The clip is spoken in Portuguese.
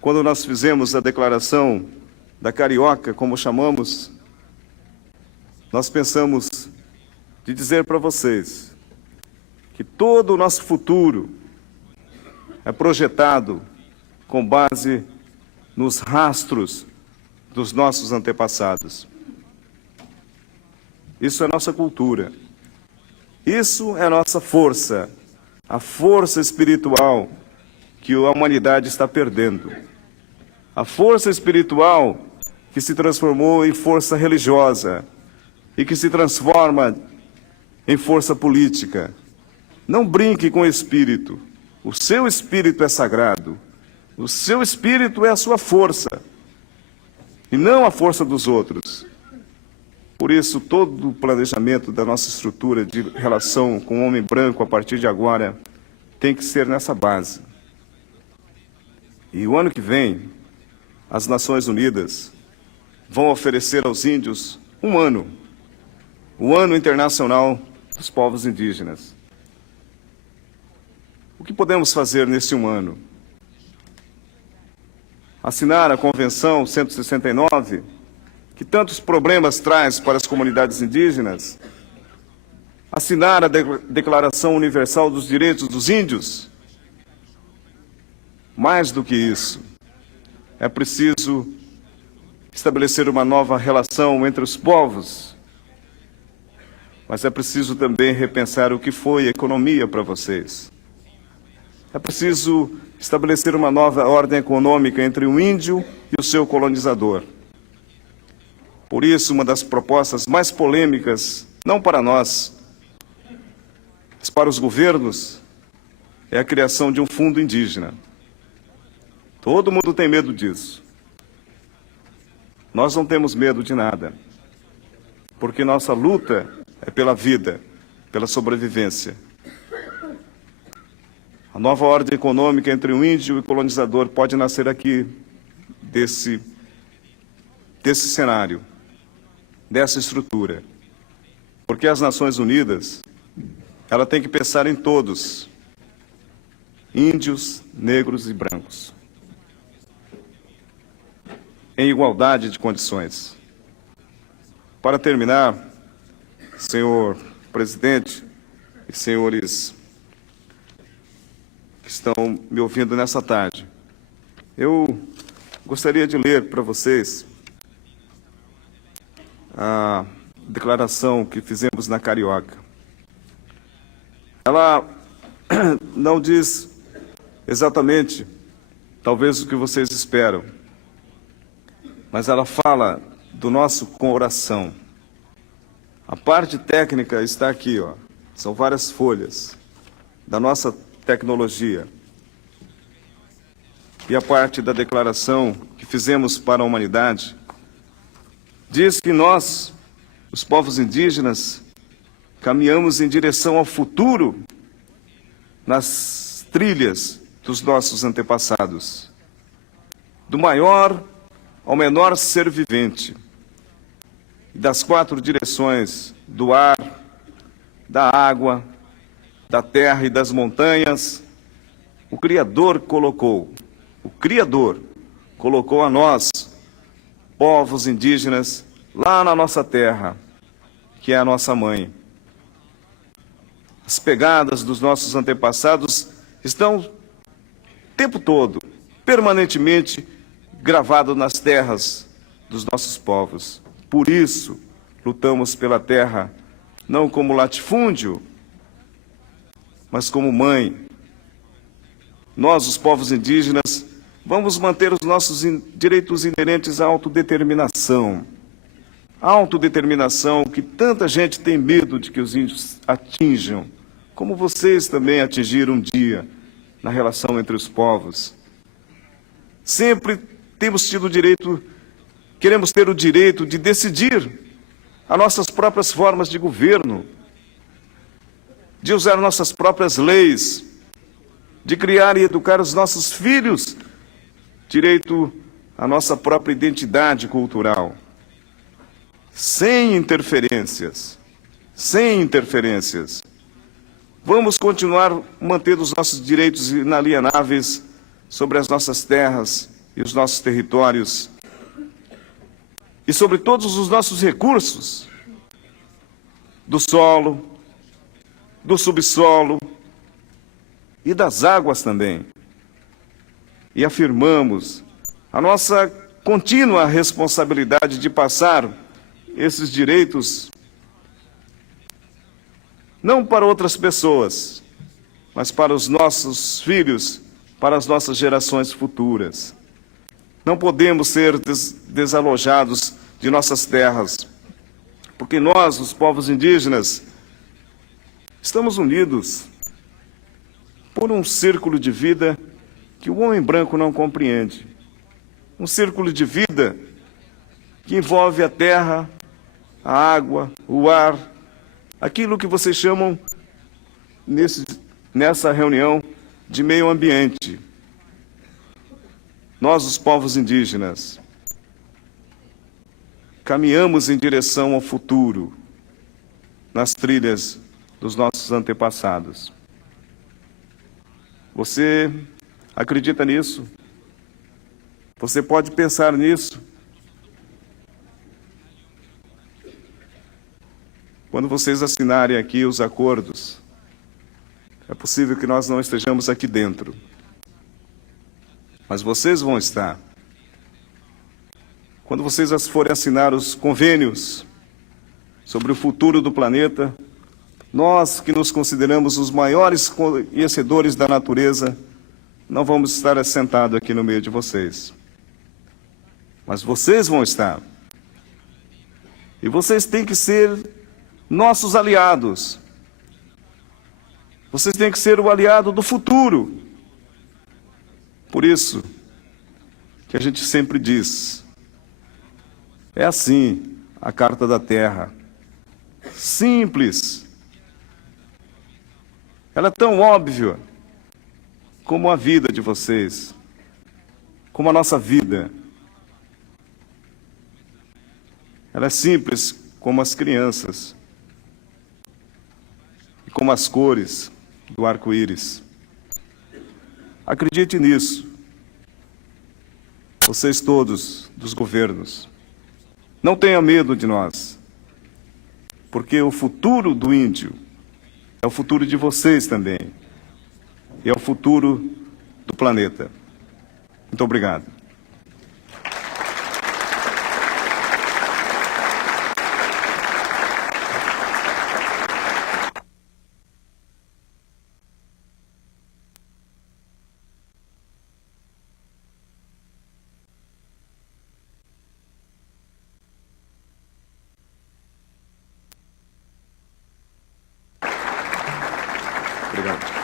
quando nós fizemos a declaração da Carioca, como chamamos, nós pensamos de dizer para vocês que todo o nosso futuro é projetado com base nos rastros dos nossos antepassados. Isso é nossa cultura. Isso é nossa força, a força espiritual que a humanidade está perdendo. A força espiritual que se transformou em força religiosa e que se transforma em força política. Não brinque com o espírito. O seu espírito é sagrado. O seu espírito é a sua força e não a força dos outros. Por isso, todo o planejamento da nossa estrutura de relação com o homem branco a partir de agora tem que ser nessa base. E o ano que vem, as Nações Unidas vão oferecer aos índios um ano, o Ano Internacional dos Povos Indígenas. O que podemos fazer nesse um ano? Assinar a Convenção 169, que tantos problemas traz para as comunidades indígenas? Assinar a Declaração Universal dos Direitos dos Índios? Mais do que isso, é preciso estabelecer uma nova relação entre os povos, mas é preciso também repensar o que foi economia para vocês. É preciso estabelecer uma nova ordem econômica entre o índio e o seu colonizador. Por isso, uma das propostas mais polêmicas, não para nós, mas para os governos, é a criação de um fundo indígena. Todo mundo tem medo disso. Nós não temos medo de nada, porque nossa luta é pela vida, pela sobrevivência. A nova ordem econômica entre o índio e o colonizador pode nascer aqui, desse cenário, dessa estrutura. Porque as Nações Unidas, ela tem que pensar em todos, índios, negros e brancos, em igualdade de condições. Para terminar, senhor presidente e senhores que estão me ouvindo nessa tarde, eu gostaria de ler para vocês a declaração que fizemos na Carioca. Ela não diz exatamente, talvez, o que vocês esperam, mas ela fala do nosso coração. A parte técnica está aqui, ó. São várias folhas da nossa tecnologia. E a parte da declaração que fizemos para a humanidade diz que nós, os povos indígenas, caminhamos em direção ao futuro nas trilhas dos nossos antepassados, do maior ao menor ser vivente, das 4 direções do ar, da água, da terra e das montanhas. O Criador colocou a nós, povos indígenas, lá na nossa terra, que é a nossa mãe. As pegadas dos nossos antepassados estão o tempo todo, permanentemente, gravadas nas terras dos nossos povos. Por isso, lutamos pela terra, não como latifúndio, mas como mãe. Nós, os povos indígenas, vamos manter os nossos direitos inerentes à autodeterminação. A autodeterminação que tanta gente tem medo de que os índios atinjam, como vocês também atingiram um dia na relação entre os povos. Sempre temos tido o direito, queremos ter o direito de decidir as nossas próprias formas de governo, de usar nossas próprias leis, de criar e educar os nossos filhos, direito à nossa própria identidade cultural, sem interferências, sem interferências. Vamos continuar mantendo os nossos direitos inalienáveis sobre as nossas terras e os nossos territórios e sobre todos os nossos recursos do solo, do subsolo e das águas também. E afirmamos a nossa contínua responsabilidade de passar esses direitos não para outras pessoas, mas para os nossos filhos, para as nossas gerações futuras. Não podemos ser desalojados de nossas terras, porque nós, os povos indígenas, estamos unidos por um círculo de vida que o homem branco não compreende. Um círculo de vida que envolve a terra, a água, o ar, aquilo que vocês chamam nessa reunião de meio ambiente. Nós, os povos indígenas, caminhamos em direção ao futuro, nas trilhas dos nossos antepassados. Você acredita nisso? Você pode pensar nisso? Quando vocês assinarem aqui os acordos, é possível que nós não estejamos aqui dentro, mas vocês vão estar. Quando vocês forem assinar os convênios sobre o futuro do planeta, nós que nos consideramos os maiores conhecedores da natureza, não vamos estar assentados aqui no meio de vocês. Mas vocês vão estar. E vocês têm que ser nossos aliados. Vocês têm que ser o aliado do futuro. Por isso que a gente sempre diz, é assim a Carta da Terra. Simples. Ela é tão óbvia como a vida de vocês, como a nossa vida. Ela é simples como as crianças e como as cores do arco-íris. Acredite nisso, vocês todos dos governos. Não tenham medo de nós, porque o futuro do índio é o futuro de vocês também, e é o futuro do planeta. Muito obrigado. Obrigado.